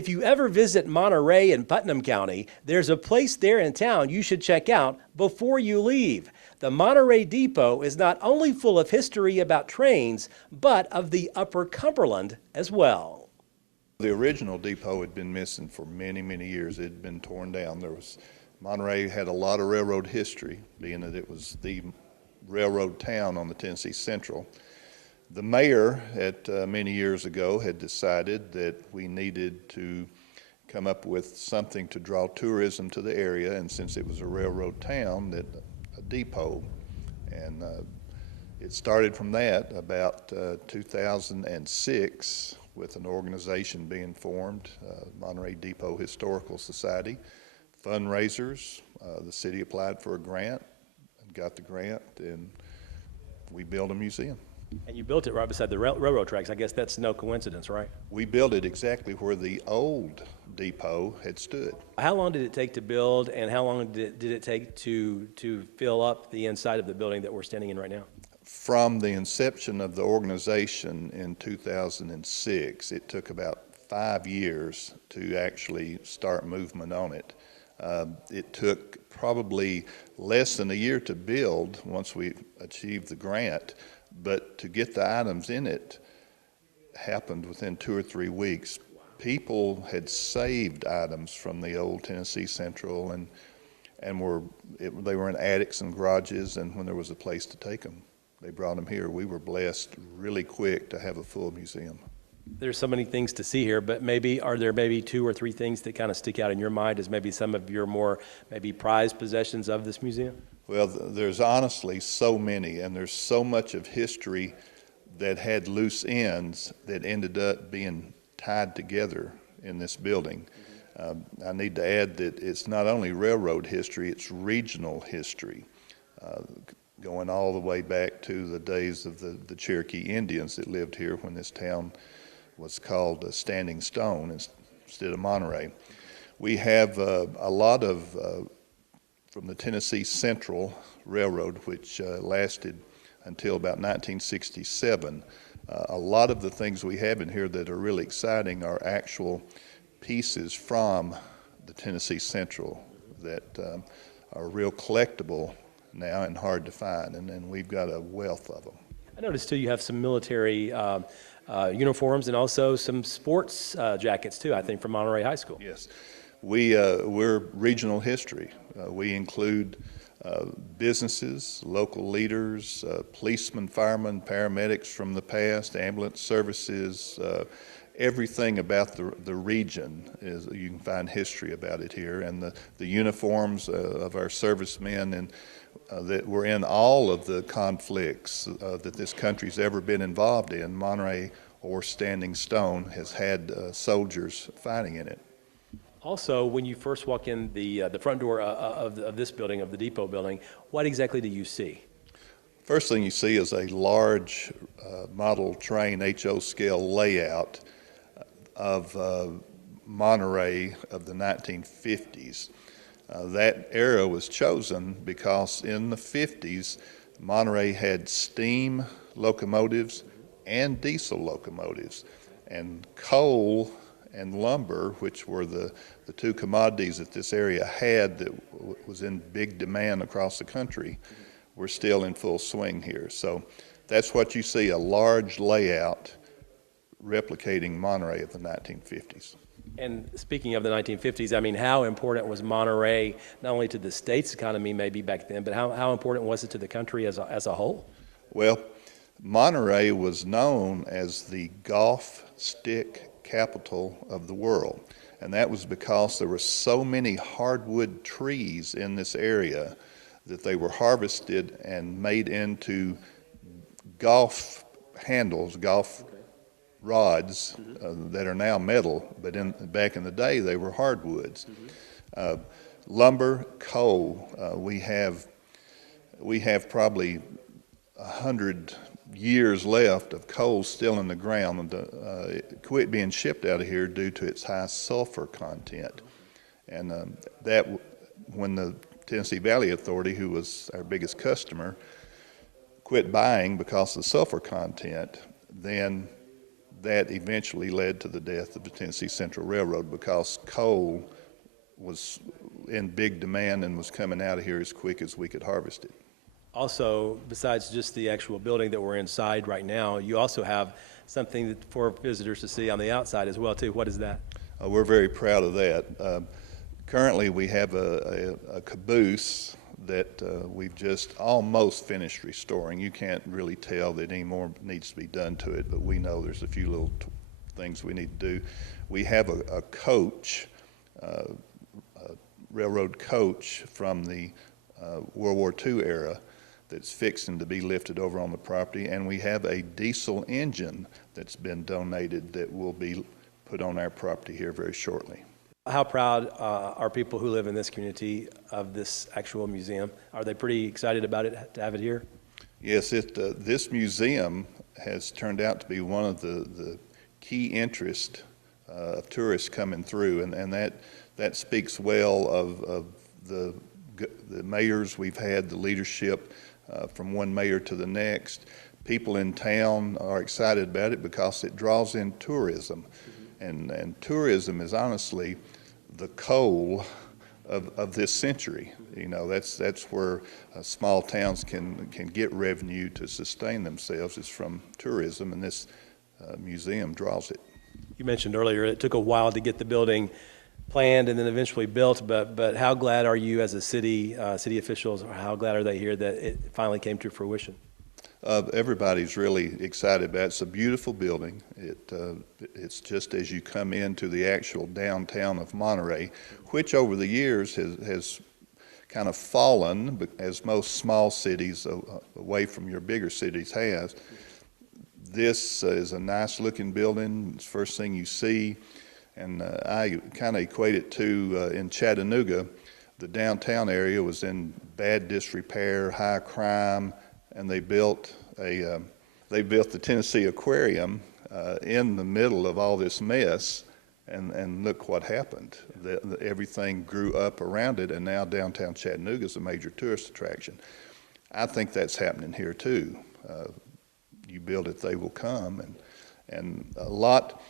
If you ever visit Monterey in Putnam County, there's a place there in town you should check out before you leave. The Monterey Depot is not only full of history about trains, but of the Upper Cumberland as well. The original depot had been missing for many, many years. It had been torn down. Monterey had a lot of railroad history, being that it was the railroad town on the Tennessee Central. The mayor many years ago had decided that we needed to come up with something to draw tourism to the area, and since it was a railroad town, that a depot. And it started from that about 2006 with an organization being formed, Monterey Depot Historical Society, fundraisers. The city applied for a grant and got the grant, and we built a museum. And you built it right beside the railroad tracks. I guess that's no coincidence, right? We built it exactly where the old depot had stood. How long did it take to build, and how long did it take to fill up the inside of the building that we're standing in right now? From the inception of the organization in 2006, it took about 5 years to actually start movement on it. It took probably less than a year to build once we achieved the grant, but to get the items in it happened within 2 or 3 weeks. People had saved items from the old Tennessee Central, and they were in attics and garages, and when there was a place to take them, they brought them here. We were blessed really quick to have a full museum. There's so many things to see here, but are there 2 or 3 things that kind of stick out in your mind as maybe some of your more prized possessions of this museum? Well, there's honestly so many, and there's so much of history that had loose ends that ended up being tied together in this building. I need to add that it's not only railroad history, it's regional history, going all the way back to the days of the Cherokee Indians that lived here when this town was called Standing Stone instead of Monterey. We have a lot of from the Tennessee Central Railroad, which lasted until about 1967. A lot of the things we have in here that are really exciting are actual pieces from the Tennessee Central that are real collectible now and hard to find, and we've got a wealth of them. I noticed too you have some military uniforms and also some sports jackets too, I think, from Monterey High School. Yes. We're regional history. We include businesses, local leaders, policemen, firemen, paramedics from the past, ambulance services, everything about the region you can find history about it here, and the uniforms of our servicemen and that were in all of the conflicts that this country's ever been involved in. Monterey or Standing Stone has had soldiers fighting in it. Also, when you first walk in the front door of this building, of the depot building, what exactly do you see? First thing you see is a large model train HO scale layout of Monterey of the 1950s. That era was chosen because in the 50s, Monterey had steam locomotives and diesel locomotives, and coal and lumber, which were the 2 commodities that this area had that was in big demand across the country, were still in full swing here. So that's what you see, a large layout replicating Monterey of the 1950s. And speaking of the 1950s, I mean, how important was Monterey not only to the state's economy maybe back then, but how important was it to the country as a whole? Well, Monterey was known as the golf stick capital of the world, and that was because there were so many hardwood trees in this area that they were harvested and made into golf handles, golf rods that are now metal, but back in the day they were hardwoods. Lumber, coal, we have probably 100 years left of coal still in the ground, and it quit being shipped out of here due to its high sulfur content. And that, when the Tennessee Valley Authority, who was our biggest customer, quit buying because of the sulfur content, then that eventually led to the death of the Tennessee Central Railroad because coal was in big demand and was coming out of here as quick as we could harvest it. Also, besides just the actual building that we're inside right now, you also have something for visitors to see on the outside as well, too. What is that? We're very proud of that. Currently, we have a caboose that we've just almost finished restoring. You can't really tell that any more needs to be done to it, but we know there's a few little things we need to do. We have a coach, a railroad coach from the World War II era that's fixing to be lifted over on the property, and we have a diesel engine that's been donated that will be put on our property here very shortly. How proud are people who live in this community of this actual museum? Are they pretty excited about it, to have it here? Yes, this museum has turned out to be one of the key interests of tourists coming through, and that speaks well of the mayors we've had, the leadership from one mayor to the next. People in town are excited about it because it draws in tourism. And tourism is honestly the coal of this century. You know, that's where small towns can get revenue to sustain themselves, is from tourism, and this museum draws it. You mentioned earlier it took a while to get the building planned and then eventually built, but how glad are you as a city officials, or how glad are they here that it finally came to fruition? Everybody's really excited about it. It's a beautiful building. It's just as you come into the actual downtown of Monterey, which over the years has kind of fallen, as most small cities away from your bigger cities has. This is a nice looking building. It's the first thing you see. And I kind of equate it to in Chattanooga, the downtown area was in bad disrepair, high crime, and they built the Tennessee Aquarium in the middle of all this mess, and look what happened. Everything grew up around it, and now downtown Chattanooga is a major tourist attraction. I think that's happening here too. You build it, they will come, and a lot.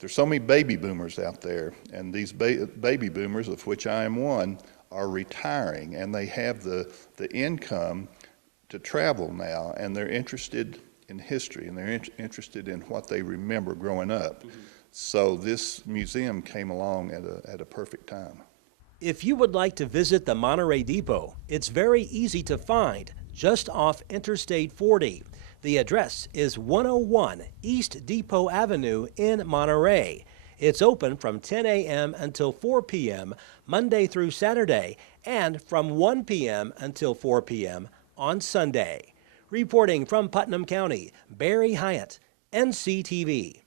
There's so many baby boomers out there, and these baby boomers, of which I am one, are retiring, and they have the income to travel now, and they're interested in history, and they're interested in what they remember growing up. Mm-hmm. So this museum came along at a perfect time. If you would like to visit the Monterey Depot, it's very easy to find, just off Interstate 40. The address is 101 East Depot Avenue in Monterey. It's open from 10 a.m. until 4 p.m. Monday through Saturday, and from 1 p.m. until 4 p.m. on Sunday. Reporting from Putnam County, Barry Hyatt, NCTV.